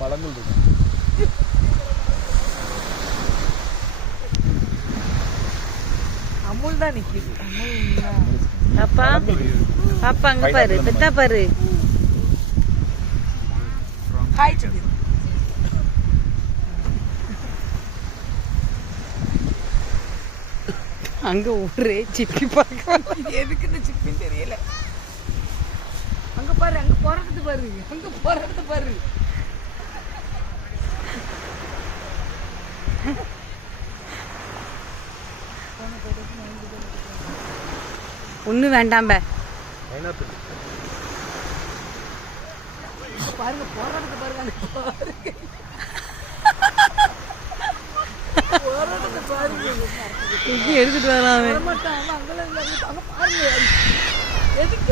பழங்கள் இருக்கு. அமுல் தான் நிக்குது. பாப்பா பாப்பா அங்க பாரு, பெத்தா பாரு. ஹாய் சொல்லு. அங்க ஒரே சிப்பி பார்க்க எதுக்கு இந்த சிப்பின்னு தெரியல. அங்க பாரு, அங்க போறது பாரு, அங்க போறது பாரு. ஒண்ணு வேண்டாம் பாருங்க, போராட்டத்தை பாருங்க, போராட்டத்தை பாருங்க. எடுத்துட்டு வரலாம். அங்கெல்லாம் பாருங்க எதுக்கு